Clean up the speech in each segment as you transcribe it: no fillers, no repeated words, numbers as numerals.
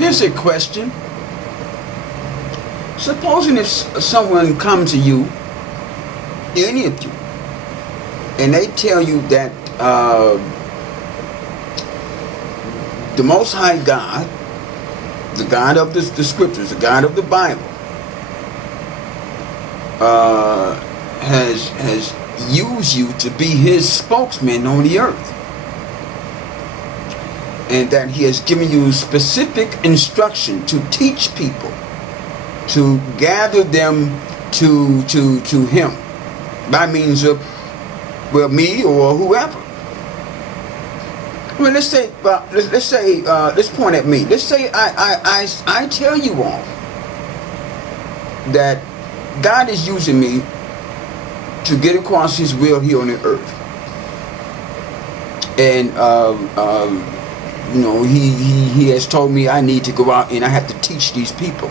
Here's a question. Supposing if someone comes to you, any of you, and they tell you that the Most High God, the God of the Scriptures, the God of the Bible, has used you to be His spokesman on the earth, and that He has given you specific instruction to teach people, to gather them to Him by means of, well, me or whoever. Well, let's point at me. Let's say I tell you all that God is using me to get across His will here on the earth, and you know, He has told me I need to go out and I have to teach these people,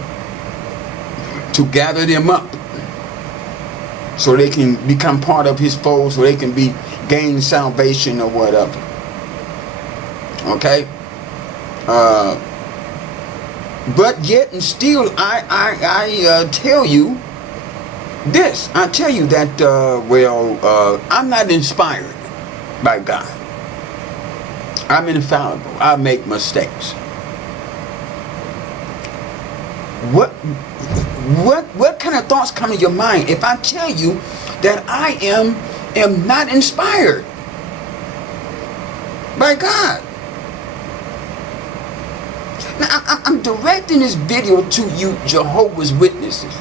to gather them up so they can become part of His fold, so they can gain salvation or whatever. Okay? But yet and still I tell you this. I tell you that I'm not inspired by God. I'm infallible. I make mistakes. What kind of thoughts come to your mind if I tell you that I am not inspired by God? Now, I'm directing this video to you Jehovah's Witnesses.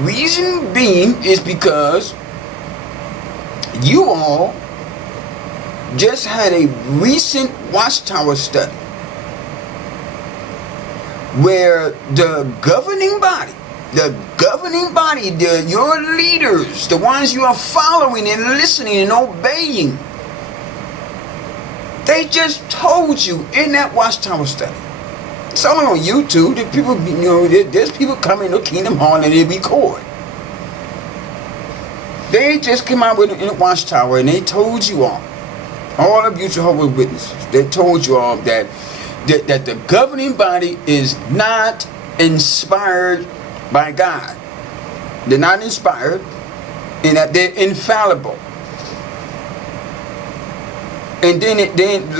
Reason being is because you all just had a recent Watchtower study where the governing body, your leaders, the ones you are following and listening and obeying, they just told you in that Watchtower study. It's all on YouTube. The people, there's people coming to Kingdom Hall and they record. They just came out with it in a Watchtower and they told you all of you Jehovah's Witnesses, they told you all that the governing body is not inspired by God. They're not inspired, and that they're infallible. And then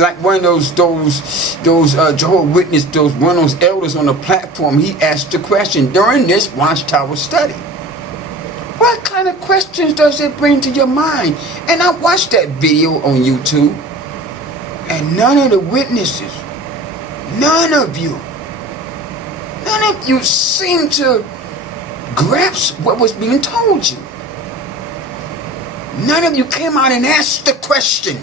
like one of those Jehovah's Witnesses, one of those elders on the platform, he asked the question during this Watchtower study. What kind of questions does it bring to your mind? And I watched that video on YouTube, and none of the witnesses, none of you seem to grasp what was being told you. None of you came out and asked the question,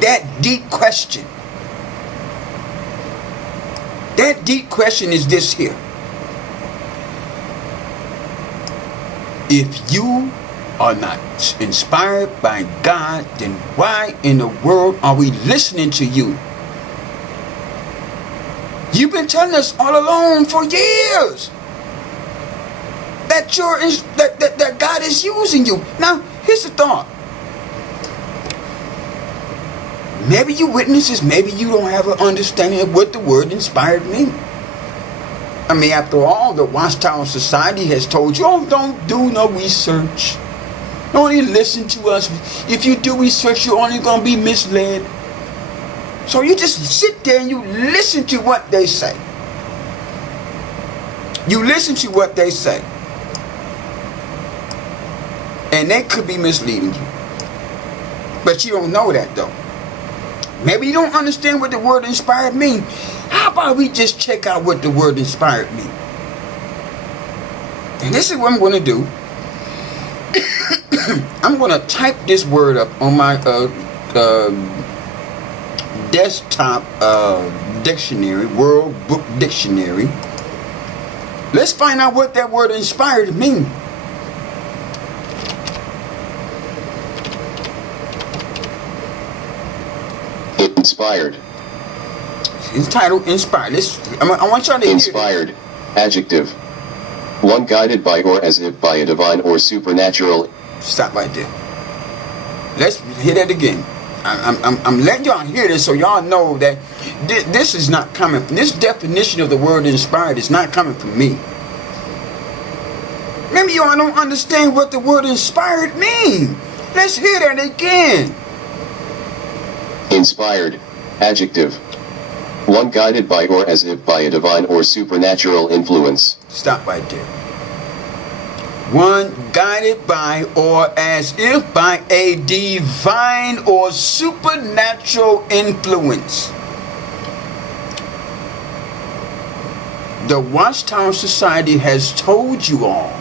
that deep question. That deep question is this here. If you are not inspired by God, then why in the world are we listening to you? You've been telling us all along for years that that God is using you. Now, here's the thought. Maybe you witnesses, maybe you don't have an understanding of what the word inspired means. I mean, after all, the Watchtower Society has told you, oh, don't do no research. Only listen to us. If you do research, you're only going to be misled. So you just sit there and you listen to what they say. You listen to what they say. And they could be misleading you. But you don't know that, though. Maybe you don't understand what the word inspired means. How about we just check out what the word inspired means? And this is what I'm going to do. I'm going to type this word up on my desktop dictionary, World Book Dictionary. Let's find out what that word inspired means. Inspired. It's titled Inspired. I want y'all to hear Inspired. Adjective. One guided by or as if by a divine or supernatural. Stop right there. Let's hear that again. I'm letting y'all hear this so y'all know that this is not coming. This definition of the word inspired is not coming from me. Maybe y'all don't understand what the word inspired means. Let's hear that again. Inspired, adjective. One guided by or as if by a divine or supernatural influence. Stop right there. One guided by or as if by a divine or supernatural influence. The Watchtower Society has told you all,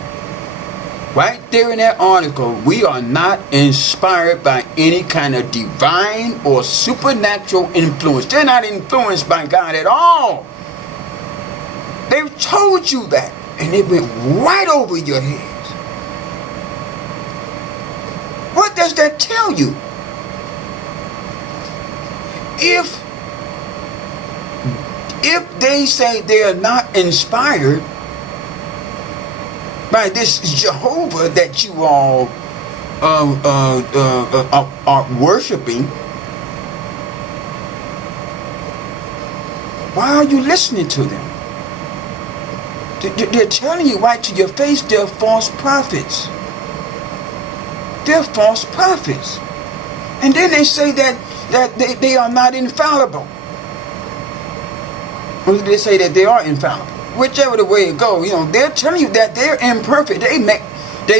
right there in that article, we are not inspired by any kind of divine or supernatural influence. They're not influenced by God at all. They've told you that, and it went right over your heads. What does that tell you? If they say they are not inspired by this Jehovah that you all are worshiping, why are you listening to them? They're telling you right to your face they're false prophets. They're false prophets. And then they say that they are not infallible. Or do they say that they are infallible? Whichever the way it goes, they're telling you that they're imperfect. They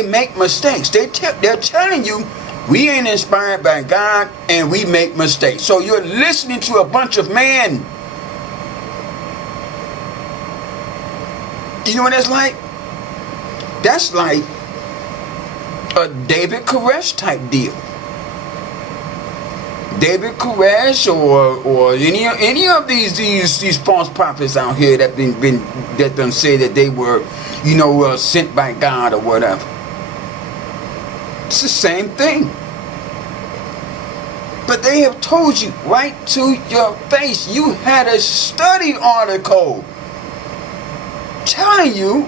make mistakes. They're telling you we ain't inspired by God and we make mistakes. So you're listening to a bunch of men. You know what that's like? That's like a David Koresh type deal. David Koresh or any of these false prophets out here that done say that they were sent by God or whatever. It's the same thing. But they have told you right to your face. You had a study article telling you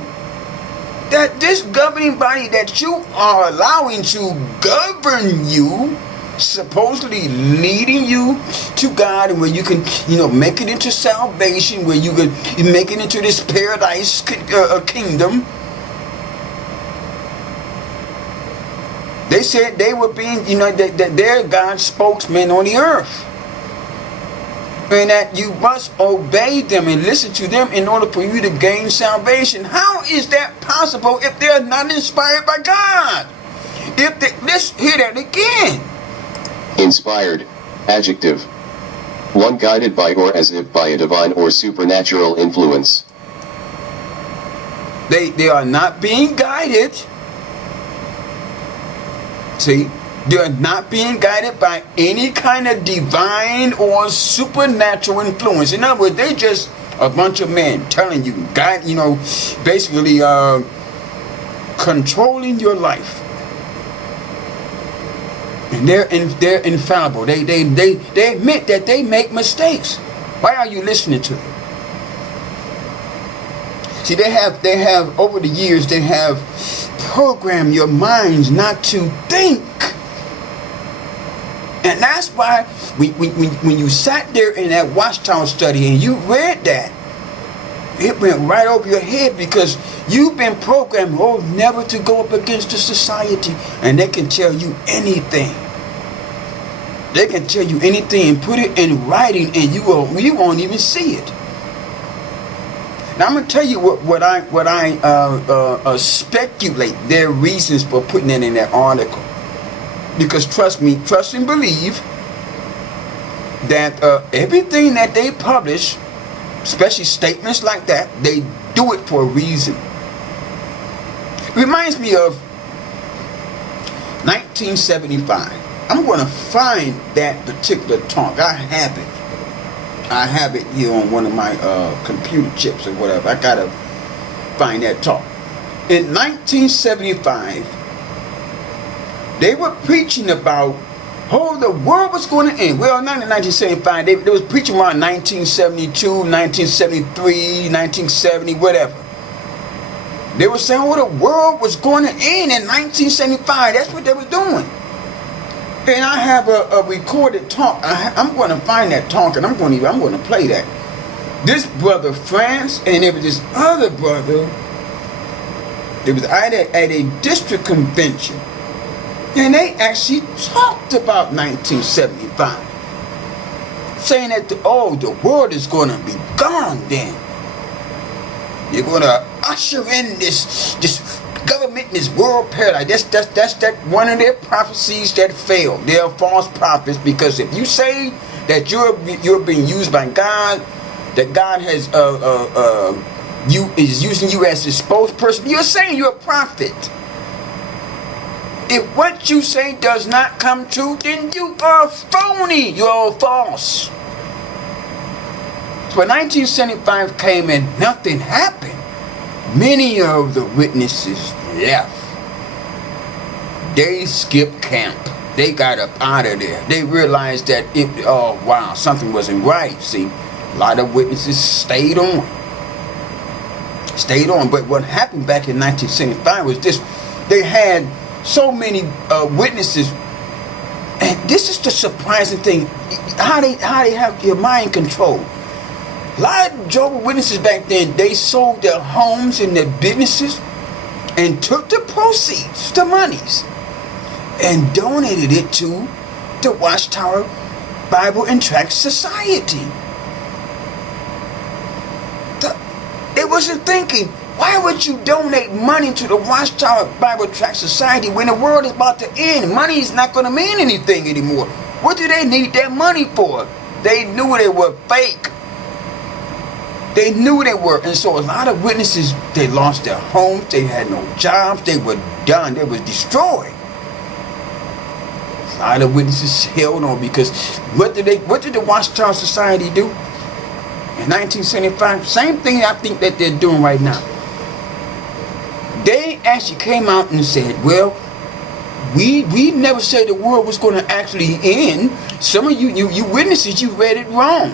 that this governing body that you are allowing to govern you, supposedly leading you to God, and where you can make it into salvation, where you can make it into this paradise kingdom. They said they were being that they're God's spokesman on the earth, and that you must obey them and listen to them in order for you to gain salvation. How is that possible if they're not inspired by God? Let's hear that again. Inspired, adjective. One guided by or as if by a divine or supernatural influence. They are not being guided. See? They're not being guided by any kind of divine or supernatural influence. In other words, they just a bunch of men telling you, basically controlling your life. And they're infallible. They admit that they make mistakes. Why are you listening to them? See, they have over the years they have programmed your minds not to think. And that's why when you sat there in that Watchtower study and you read that, it went right over your head, because you've been programmed never to go up against the society, and they can tell you anything. They can tell you anything and put it in writing, and you won't even see it. Now I'm gonna tell you what I speculate their reasons for putting it in that article. Because trust and believe that everything that they publish, especially statements like that, they do it for a reason. It reminds me of 1975. I'm going to find that particular talk. I have it here on one of my computer chips or whatever. I got to find that talk. In 1975, they were preaching about, the world was going to end. Well, not in 1975. They was preaching around 1972, 1973, 1970, whatever. They were saying, the world was going to end in 1975. That's what they were doing. And I have a recorded talk. I'm going to find that talk, and I'm going to play that. This brother France, and there was this other brother. It was at a district convention, and they actually talked about 1975, saying that the world is going to be gone then. You're going to usher in this government, this world paradise. That's that one of their prophecies that failed. They are false prophets, because if you say that you're being used by God, that God has is using you as his spokesperson, you're saying you're a prophet. If what you say does not come true, then you are phony. You're false. So when 1975 came and nothing happened, many of the witnesses left. They skipped camp. They got up out of there. They realized that something wasn't right. See, a lot of witnesses stayed on. But what happened back in 1975 was this: they had so many witnesses, and this is the surprising thing: how they have your mind controlled. A lot of Jehovah's Witnesses back then, they sold their homes and their businesses and took the proceeds, the monies, and donated it to the Watchtower Bible and Tract Society. They wasn't thinking, why would you donate money to the Watchtower Bible Tract Society when the world is about to end? Money is not going to mean anything anymore. What do they need that money for? They knew they were fake. They knew they were. And so a lot of witnesses, they lost their homes. They had no jobs. They were done. They were destroyed. A lot of witnesses held on, because what did the Watchtower Society do? In 1975, same thing I think that they're doing right now. They actually came out and said, well, we never said the world was going to actually end. Some of you witnesses, you read it wrong.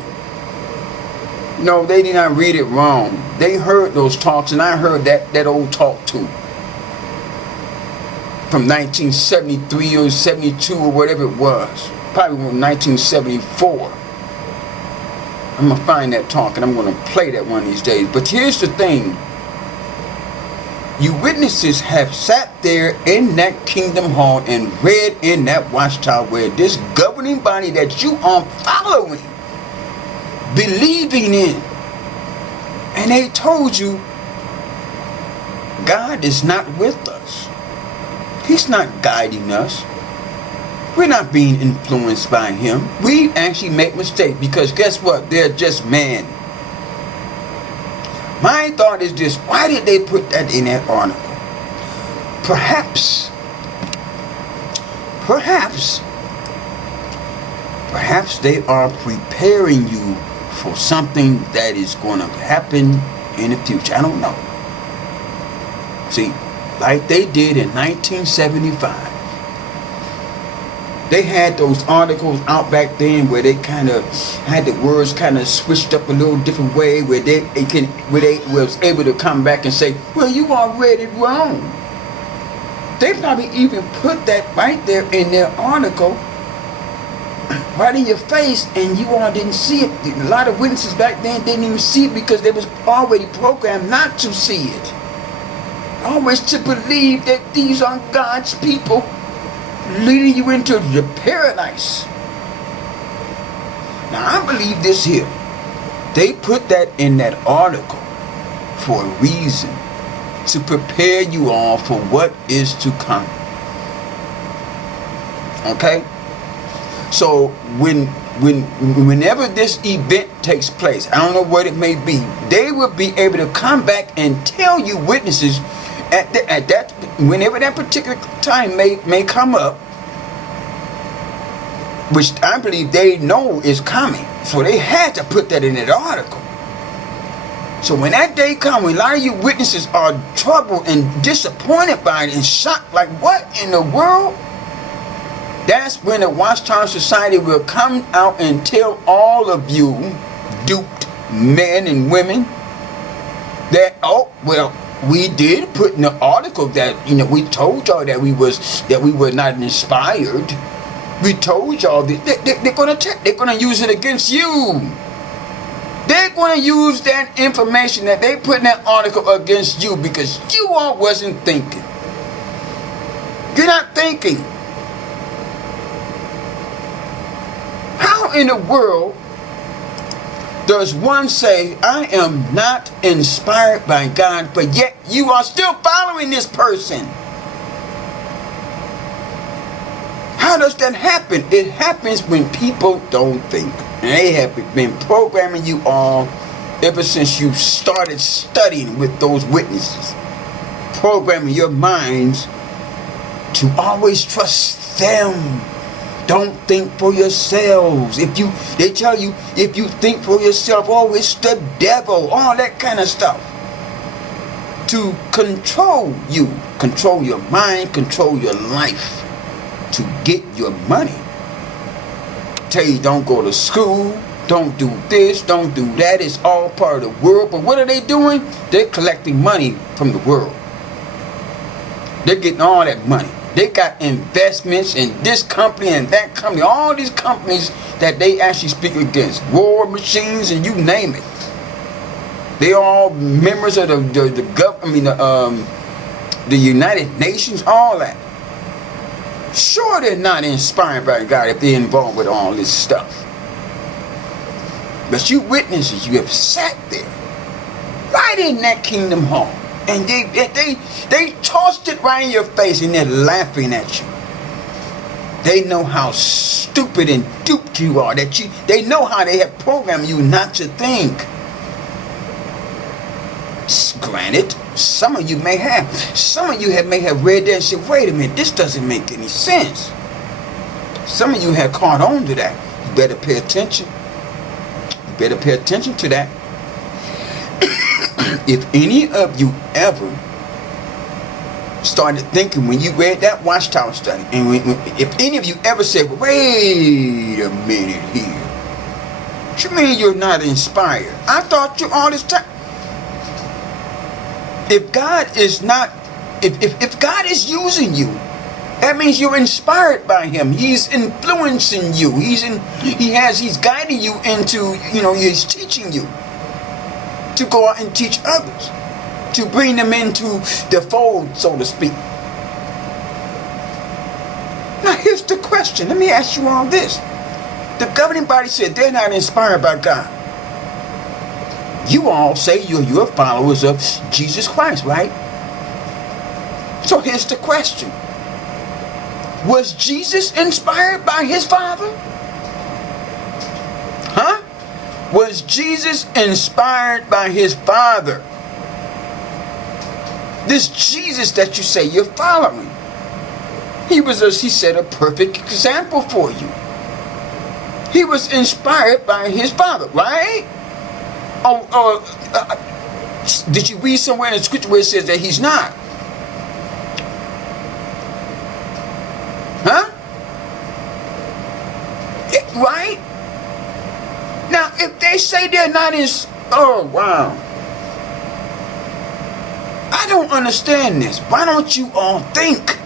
No, they did not read it wrong. They heard those talks, and I heard that old talk too. From 1973 or 72 or whatever it was. Probably 1974. I'm going to find that talk, and I'm going to play that one of these days. But here's the thing. You witnesses have sat there in that Kingdom Hall and read in that Watchtower where this governing body that you are following, believing in, and they told you God is not with us. He's not guiding us. We're not being influenced by him. We actually make mistakes, because guess what? They're just man. My thought is this: why did they put that in that article? Perhaps they are preparing you for something that is going to happen in the future. I don't know. See, like they did in 1975. They had those articles out back then where they kind of had the words kind of switched up a little different way, where they was able to come back and say, well, you all read it wrong. They probably even put that right there in their article, right in your face, and you all didn't see it. A lot of witnesses back then didn't even see it, because they was already programmed not to see it. Always to believe that these are God's people, leading you into the paradise. Now I believe this here. They put that in that article for a reason, to prepare you all for what is to come. Okay? So whenever this event takes place, I don't know what it may be, they will be able to come back and tell you witnesses at that whenever that particular time may come up, which I believe they know is coming. So they had to put that in that article. So when that day comes, when a lot of you witnesses are troubled and disappointed by it and shocked, like what in the world? That's when the Watchtower Society will come out and tell all of you duped men and women that, oh, well, we did put in the article that, we told y'all that we were not inspired. We told y'all that they're gonna use it against you. They're gonna use that information that they put in that article against you because you all wasn't thinking. You're not thinking. How in the world does one say, I am not inspired by God, but yet you are still following this person? How does that happen? It happens when people don't think. And they have been programming you all ever since you started studying with those witnesses. Programming your minds to always trust them. Don't think for yourselves. They tell you, if you think for yourself, oh, it's the devil, all that kind of stuff. To control you, control your mind, control your life, to get your money. Tell you don't go to school, don't do this, don't do that. It's all part of the world. But what are they doing? They're collecting money from the world. They're getting all that money. They got investments in this company and that company. All these companies that they actually speak against. War machines and you name it. They all members of the United Nations, all that. Sure, they're not inspired by God if they're involved with all this stuff. But you witnesses, you have sat there right in that kingdom hall, and they tossed it right in your face, and they're laughing at you. They know how stupid and duped you are. They know how they have programmed you not to think. Granted, some of you may have. Some of you may have read that and said, wait a minute, this doesn't make any sense. Some of you have caught on to that. You better pay attention. You better pay attention to that. If any of you ever started thinking when you read that Watchtower study, and if any of you ever said, wait a minute here, what you mean you're not inspired? I thought you all this time. If God is not, if God is using you, that means you're inspired by Him. He's influencing you. He's guiding you into, He's teaching you to go out and teach others, to bring them into the fold, so to speak. Now here's the question. Let me ask you all this. The governing body said they're not inspired by God. You all say you're followers of Jesus Christ, right? So here's the question. Was Jesus inspired by His Father? Huh? Was Jesus inspired by His Father? This Jesus that you say you're following. He set a perfect example for you. He was inspired by His Father, right? Did you read somewhere in the scripture where it says that He's not? Huh? Right? Now, if they say they're not oh, wow. I don't understand this. Why don't you all think?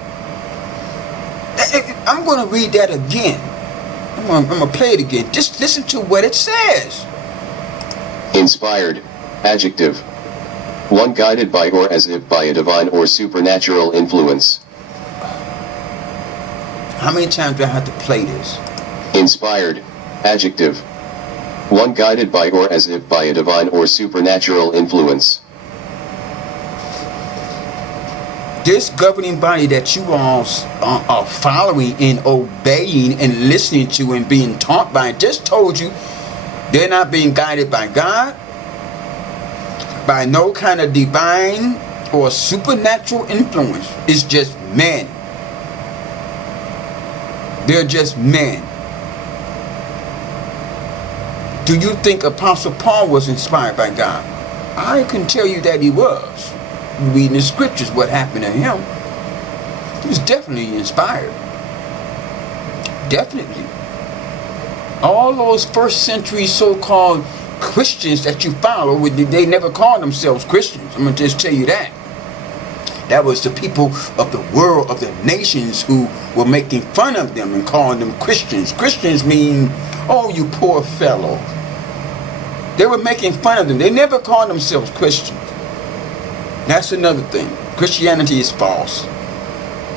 I'm going to read that again. I'm going to play it again. Just listen to what it says. Inspired, adjective. One guided by or as if by a divine or supernatural influence. How many times do I have to play this? Inspired, adjective. One guided by or as if by a divine or supernatural influence. This governing body that you all are following and obeying and listening to and being taught by just told you they're not being guided by God, by no kind of divine or supernatural influence. It's just men. They're just men. Do you think Apostle Paul was inspired by God? I can tell you that he was. Reading the scriptures, what happened to him. He was definitely inspired. Definitely. All those first century so-called Christians that you follow, they never called themselves Christians. I'm going to just tell you that. That was the people of the world, of the nations, who were making fun of them and calling them Christians. Christians mean, oh, you poor fellow. They were making fun of them. They never called themselves Christians. That's another thing. Christianity is false.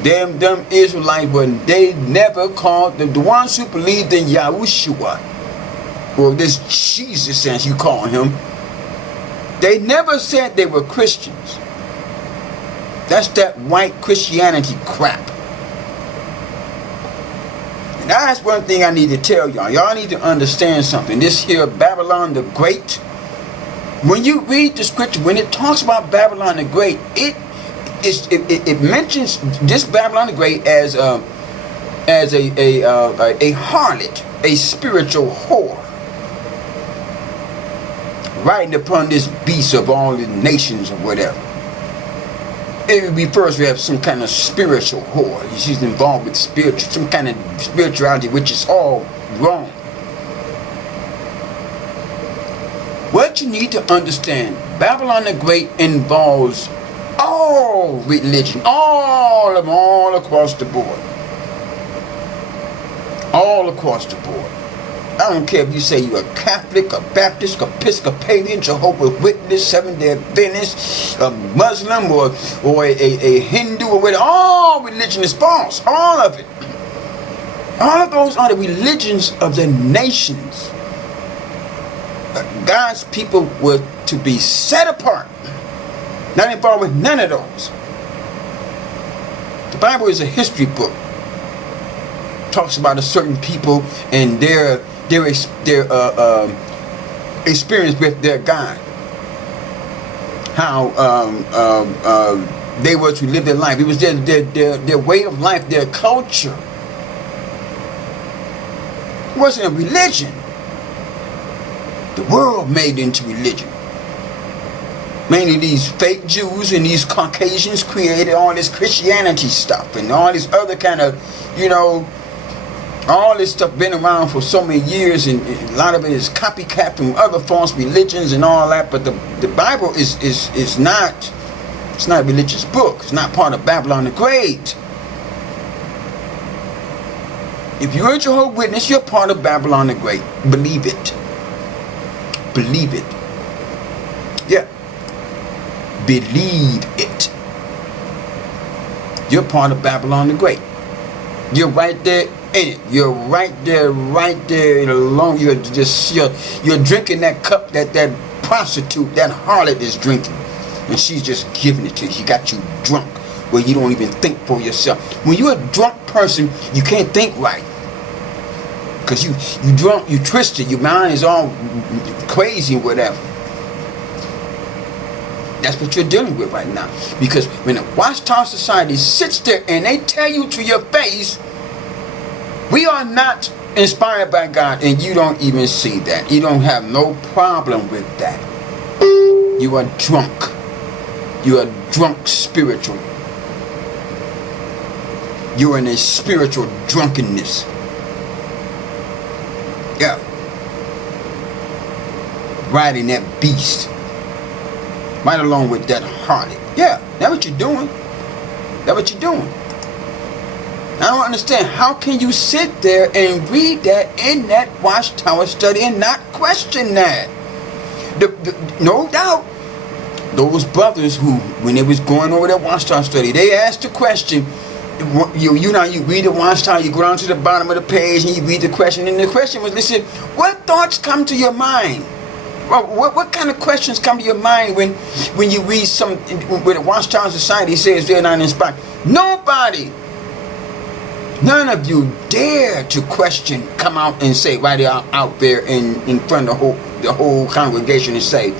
Them Israelites, they never called the ones who believed in Yahushua, or this Jesus as you call him. They never said they were Christians. That's that white Christianity crap. And that's one thing I need to tell y'all. Y'all need to understand something. This here Babylon the Great, when you read the scripture, when it talks about Babylon the Great, it mentions this Babylon the Great as a harlot, a spiritual whore, riding upon this beast of all the nations or whatever. It would be first we have some kind of spiritual whore. She's involved with some kind of spirituality, which is all wrong. What you need to understand, Babylon the Great involves all religion, all of them, all across the board. All across the board. I don't care if you say you're a Catholic, a Baptist, Episcopalian, Jehovah's Witness, Seventh-day Adventist, a Muslim, or a Hindu, or whatever. All religion is false. All of it. All of those are the religions of the nations. God's people were to be set apart. Not involved with none of those. The Bible is a history book. It talks about a certain people and their experience with their God. How they were to live their life. It was their way of life, their culture. It wasn't a religion. The world made it into religion. Mainly these fake Jews and these Caucasians created all this Christianity stuff and all this other kind of, all this stuff been around for so many years, and a lot of it is copycat from other false religions and all that. But the Bible is not, it's not a religious book. It's not part of Babylon the Great. If you're a Jehovah's Witness, you're part of Babylon the Great. Believe it. Believe it. Yeah. Believe it. You're part of Babylon the Great. You're right there in it. You're right there alone. You're drinking that cup that prostitute, that harlot is drinking. And she's just giving it to you. She got you drunk where you don't even think for yourself. When you're a drunk person, you can't think right. Because you drunk, you twisted, your mind is all crazy and whatever. That's what you're dealing with right now. Because when the Watchtower Society sits there and they tell you to your face, we are not inspired by God, and you don't even see that. You don't have no problem with that. You are drunk. You are drunk spiritual. You're in a spiritual drunkenness. Yeah. Riding that beast. Right along with that harlot. Yeah, that's what you're doing. That's what you're doing. I don't understand. How can you sit there and read that in that Watchtower study and not question that? No doubt, those brothers who, when they was going over that Watchtower study, they asked the question. You read the Watchtower, you go down to the bottom of the page and you read the question, and the question was, listen, what thoughts come to your mind? Well, what kind of questions come to your mind when you read some, where the Watchtower Society says they're not inspired? Nobody, none of you dare to question, come out and say right out there in front of the whole congregation and say,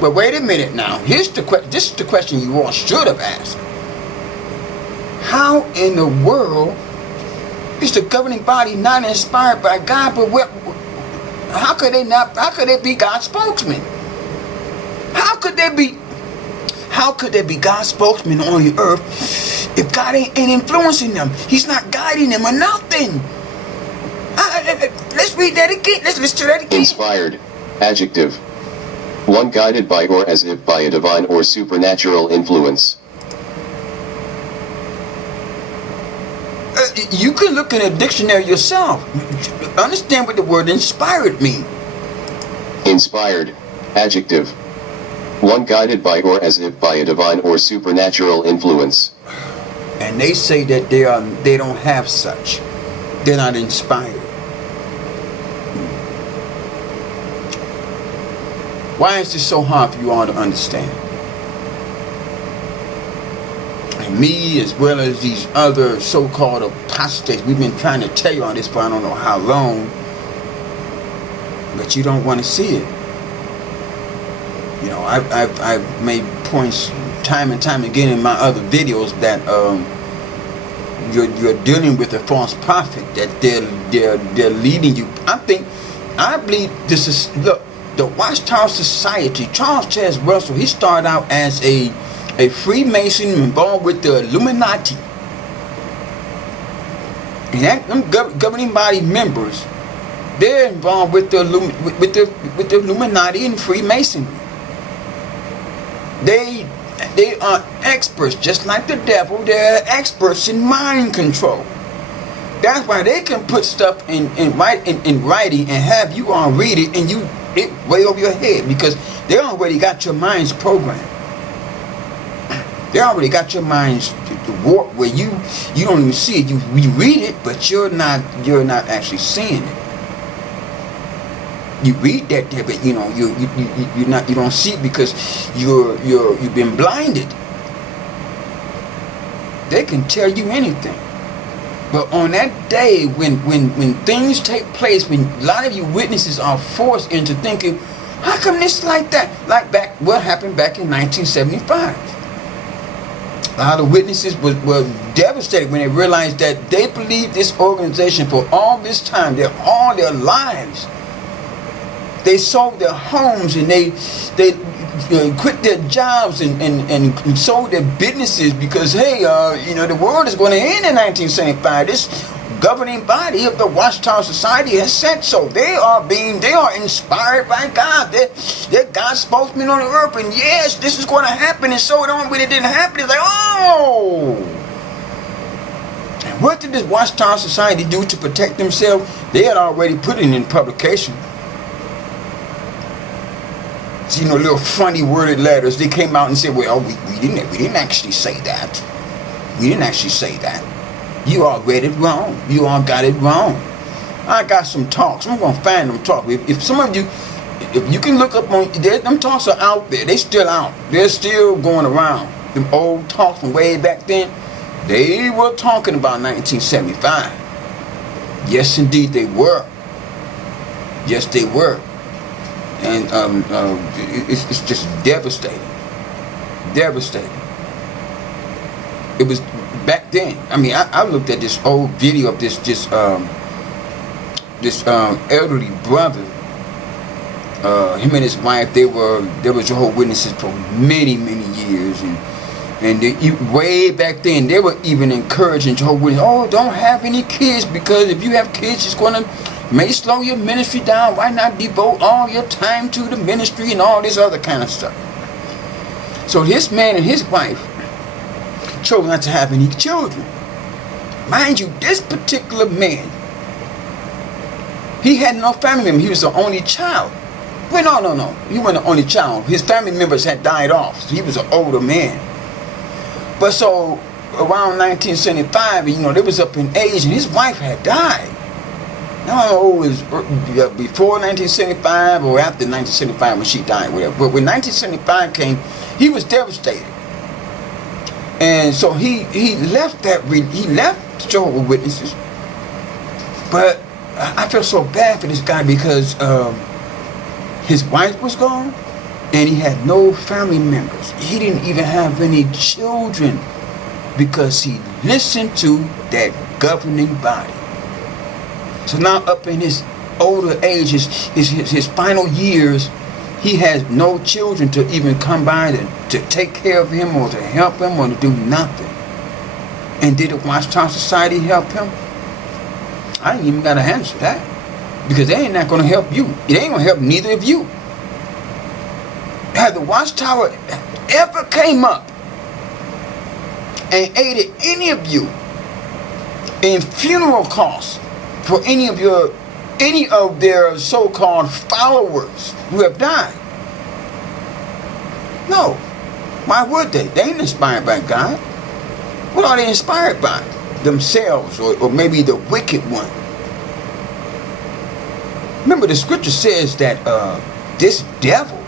but wait a minute now, this is the question you all should have asked. How in the world is the governing body not inspired by God? But how could they not? How could they be God's spokesman? How could they be God's spokesman on the earth if God ain't influencing them? He's not guiding them or nothing. Let's read that again. Let's listen to that again. Inspired, adjective. One guided by or as if by a divine or supernatural influence. You can look in a dictionary yourself. Understand what the word inspired means. Inspired, adjective. One guided by or as if by a divine or supernatural influence. And they say that they don't have such. They're not inspired. Why is this so hard for you all to understand? And me, as well as these other so-called apostates, we've been trying to tell you all this for I don't know how long, but you don't want to see it. You know, I've made points time and time again in my other videos that you're dealing with a false prophet, that they're leading you. I believe this is, look, the Watchtower Society. Charles Chaz Russell, he started out as a Freemason involved with the Illuminati. And that, them governing body members, they're involved with the Illuminati and Freemasonry. They are experts, just like the devil. They're experts in mind control. That's why they can put stuff in writing and have you all read it, and it way over your head, because they already got your minds programmed. They already got your minds to warp where you don't even see it. You read it, but you're not actually seeing it. You read that there, but you don't see it because you've been blinded. They can tell you anything. But on that day when things take place, when a lot of you witnesses are forced into thinking, how come this like that? Like what happened back in 1975. A lot of witnesses were devastated when they realized that they believed this organization for all this time, all their lives. They sold their homes and they quit their jobs and sold their businesses because, hey, the world is going to end in 1975. This governing body of the Watchtower Society has said so. They are inspired by God. They're God's spokesman on the earth. And yes, this is going to happen. And so when it didn't happen, it's like, oh. And what did this Watchtower Society do to protect themselves? They had already put it in publication. Little funny worded letters. They came out and said, well, we didn't actually say that. We didn't actually say that. You all read it wrong. You all got it wrong. I got some talks. I'm going to find them talks. If some of you, if you can look up on, them talks are out there. They still out. They're still going around. Them old talks from way back then, they were talking about 1975. Yes, indeed they were. Yes, they were. And it's just devastating. Devastating. It was back then. I mean, I looked at this old video of this elderly brother. Him and his wife, they were Jehovah's Witnesses for many years, and way back then they were even encouraging Jehovah's Witnesses. Oh, don't have any kids, because if you have kids, it's gonna may slow your ministry down. Why not devote all your time to the ministry and all this other kind of stuff? So this man and his wife chose not to have any children. Mind you, this particular man, he had no family member. He was the only child. Well, no. He wasn't the only child. His family members had died off. So he was an older man. But so around 1975, they was up in age, and his wife had died. I don't know if it was before 1975 or after 1975 when she died, whatever. But when 1975 came, he was devastated, and so he left the Jehovah's Witnesses. But I feel so bad for this guy because his wife was gone, and he had no family members. He didn't even have any children because he listened to that governing body. So now up in his older age, his final years, he has no children to even come by to take care of him or to help him or to do nothing. And did the Watchtower Society help him? I ain't even got to answer that, because they ain't not going to help you. It ain't going to help neither of you. Had the Watchtower ever came up and aided any of you in funeral costs for any of their so-called followers who have died. No. Why would they? They ain't inspired by God. What are they inspired by? Themselves, or maybe the wicked one. Remember, the scripture says that this devil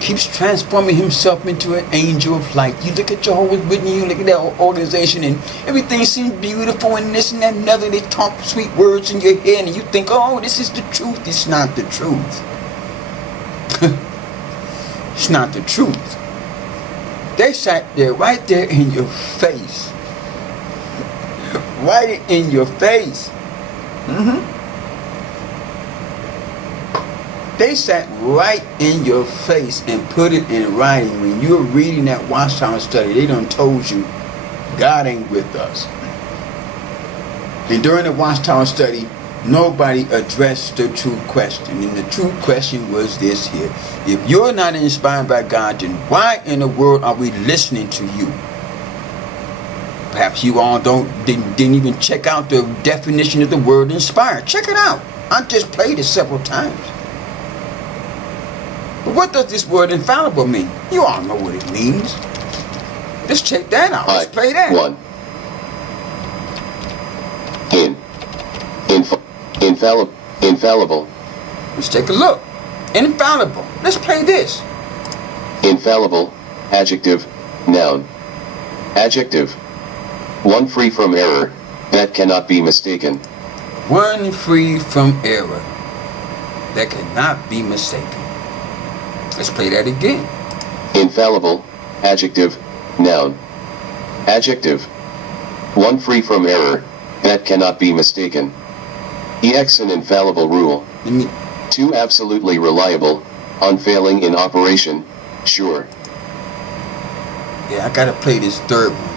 keeps transforming himself into an angel of light. You look at Jehovah's Witness, you look at that organization, and everything seems beautiful and this and that and other. They talk sweet words in your head, and you think, oh, this is the truth. It's not the truth. It's not the truth. They sat there right there in your face. Right in your face. They sat right in your face and put it in writing. When you were reading that Watchtower study, they done told you God ain't with us. And during the Watchtower study, nobody addressed the true question. And the true question was this here. If you're not inspired by God, then why in the world are we listening to you? Perhaps you all didn't even check out the definition of the word inspired. Check it out. I just played it several times. But what does this word infallible mean? You all know what it means. Let's check that out. Let's play that. 1. Infallible. Let's take a look. Infallible. Let's play this. Infallible, adjective, noun. Adjective. One free from error, that cannot be mistaken. One free from error, that cannot be mistaken. Let's play that again. Infallible, adjective, noun. Adjective. One free from error, that cannot be mistaken. EX an infallible rule. 2 absolutely reliable, unfailing in operation, sure. Yeah, I gotta play this third one.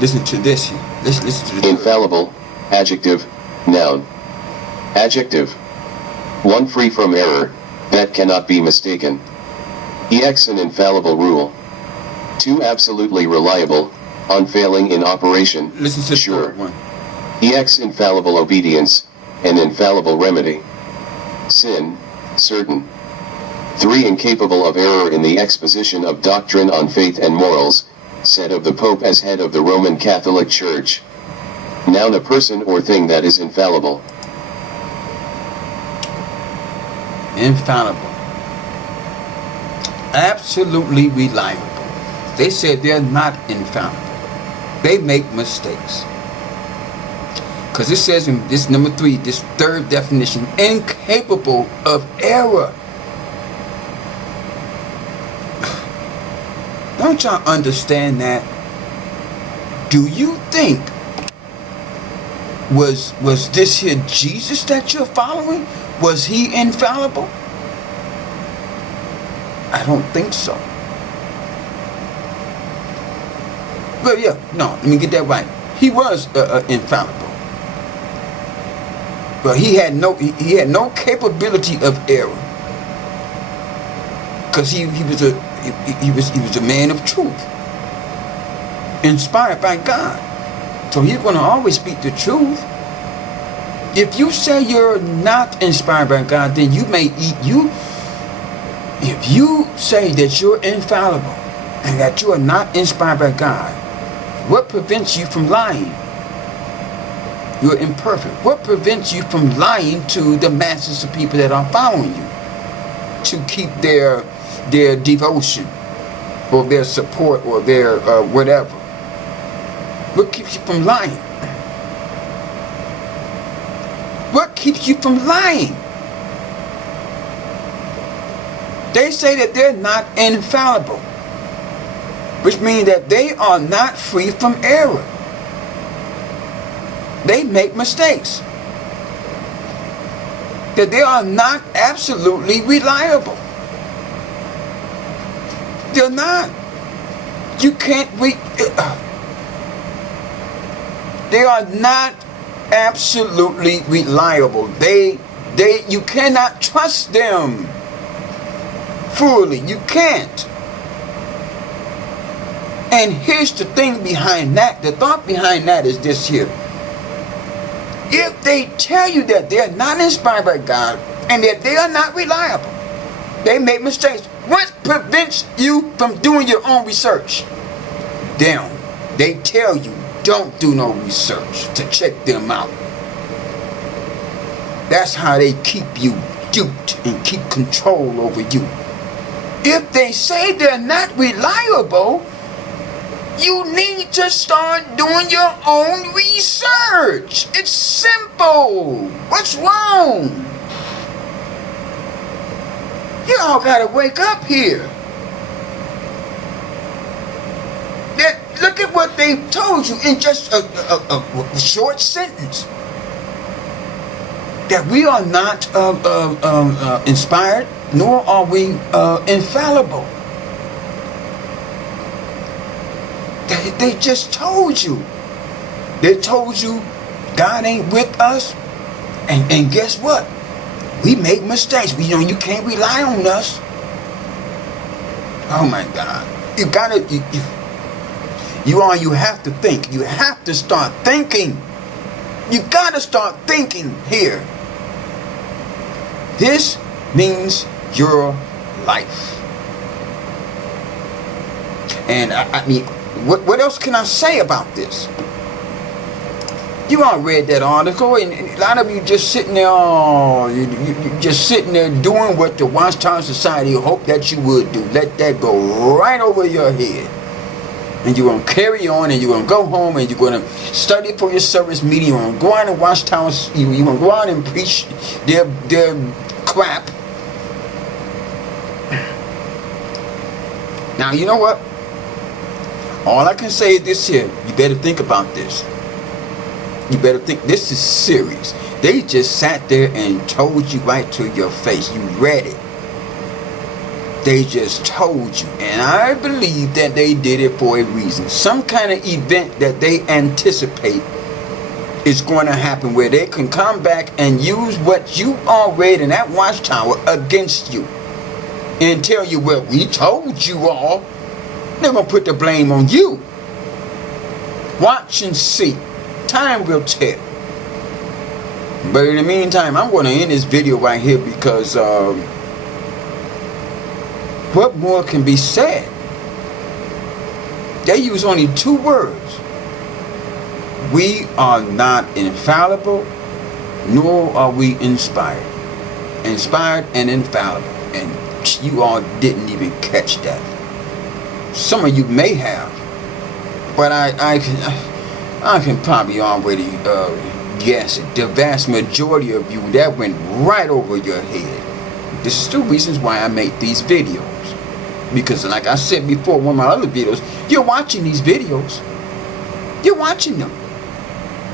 Listen to this here. Listen to the infallible, adjective, noun. Adjective. One free from error, that cannot be mistaken. EX an infallible rule. 2 absolutely reliable, unfailing in operation, Listen to the sure. third one. EX infallible obedience, an infallible remedy. Sin, certain. 3 incapable of error in the exposition of doctrine on faith and morals, said of the Pope as head of the Roman Catholic Church. Noun a person or thing that is infallible. Infallible. Absolutely reliable. They said they're not infallible. They make mistakes. Because it says in this number 3, this third definition, incapable of error. Don't y'all understand that? Do you think was this here Jesus that you're following? Was he infallible? I don't think so. Well, yeah, no, let me get that right. He was infallible. But he had no capability of error. Because he was a man of truth, inspired by God. So he's going to always speak the truth. If you say you're not inspired by God, then you may eat you. If you say that you're infallible and that you are not inspired by God, what prevents you from lying? You're imperfect. What prevents you from lying to the masses of people that are following you to keep their devotion or their support or their whatever? What keeps you from lying? What keeps you from lying? They say that they're not infallible, which means that they are not free from error. They make mistakes. That they are not absolutely reliable. They're not. You can't they are not absolutely reliable. You cannot trust them fully. You can't. And here's the thing behind that. The thought behind that is this here. If they tell you that they're not inspired by God and that they are not reliable, they make mistakes, what prevents you from doing your own research? Them. They tell you don't do no research to check them out. That's how they keep you duped and keep control over you. If they say they're not reliable, you need to start doing your own research. It's simple. What's wrong? You all gotta wake up here. Look at what they told you in just a short sentence. That we are not inspired, nor are we infallible. They just told you. They told you God ain't with us. And guess what? We make mistakes. You can't rely on us. Oh my God. You gotta, you have to think. You have to start thinking. You gotta start thinking here. This means your life. And I mean, what else can I say about this? You all read that article, and a lot of you just sitting there, you just sitting there doing what the Watchtower Society hope that you would do. Let that go right over your head. And you're going to carry on, and you're going to go home, and you're going to study for your service meeting. You're going to go out and watch towns. You're going to go out and preach their crap. Now, you know what? All I can say is this here. You better think about this. You better think this is serious. They just sat there and told you right to your face. You read it. They just told you. And I believe that they did it for a reason. Some kind of event that they anticipate is going to happen where they can come back and use what you all read in that watchtower against you. And tell you, well, we told you all. They're going to put the blame on you. Watch and see. Time will tell. But in the meantime, I'm going to end this video right here because what more can be said? They use only 2 words. We are not infallible, nor are we inspired. Inspired and infallible. And you all didn't even catch that. Some of you may have. But I can probably already guess it. The vast majority of you, that went right over your head. This is 2 reasons why I make these videos. Because like I said before, one of my other videos, you're watching these videos. You're watching them.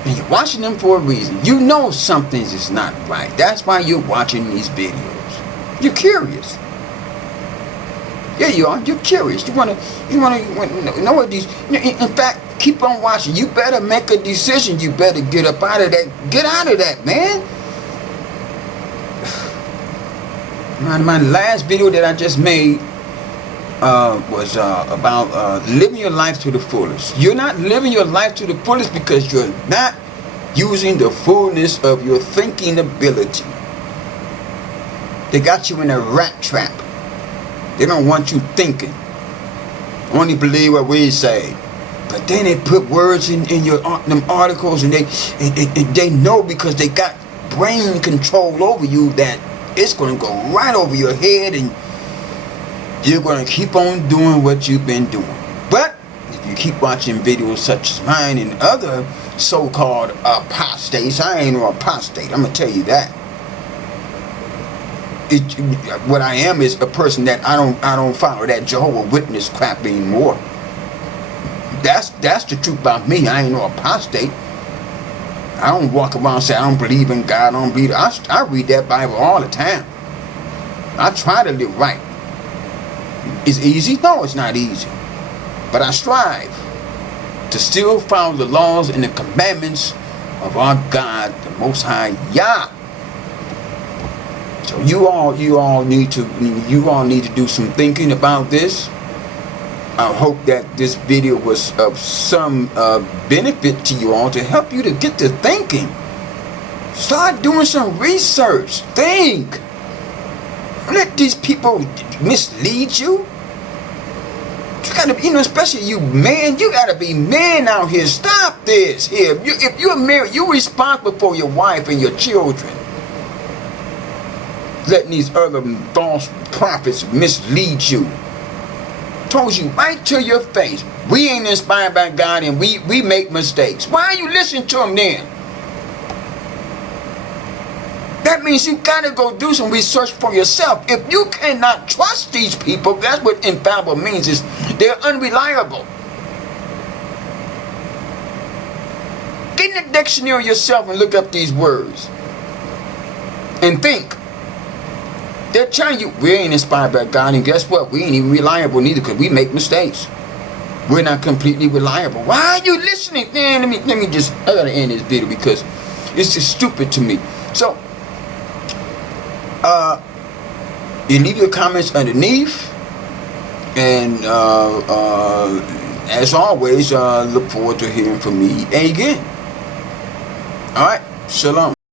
And you're watching them for a reason. You know something is not right. That's why you're watching these videos. You're curious. Yeah, you are. You're curious. You want to know what these... In fact, keep on watching. You better make a decision. You better get up out of that. Get out of that, man. My last video that I just made was about living your life to the fullest. You're not living your life to the fullest because you're not using the fullness of your thinking ability. They got you in a rat trap. They don't want you thinking. Only believe what we say. But then they put words in your them articles, and they know because they got brain control over you that it's going to go right over your head, and you're going to keep on doing what you've been doing. But if you keep watching videos such as mine and other so-called apostates, I ain't no apostate. I'm going to tell you that. What I am is a person that I don't follow that Jehovah Witness crap anymore. That's the truth about me. I ain't no apostate. I don't walk around and say I don't believe in God. I don't believe. I read that Bible all the time. I try to live right. It's easy? No, it's not easy. But I strive to still follow the laws and the commandments of our God, the Most High Yah. So you all need to do some thinking about this. I hope that this video was of some benefit to you all, to help you to get to thinking. Start doing some research. Think. Let these people mislead you. You gotta, especially you men, you gotta be men out here. Stop this here. If you're married, you're responsible for your wife and your children. Letting these other false prophets mislead you. Told you right to your face, we ain't inspired by God and we make mistakes. Why are you listening to them then? That means you gotta go do some research for yourself. If you cannot trust these people, that's what infallible means, is they're unreliable. Get in the dictionary yourself and look up these words. And think. They're telling you, we ain't inspired by God, and guess what? We ain't even reliable neither, because we make mistakes. We're not completely reliable. Why are you listening? Man, I gotta end this video because it's just stupid to me. So, you leave your comments underneath, and as always, look forward to hearing from me again. Alright, shalom.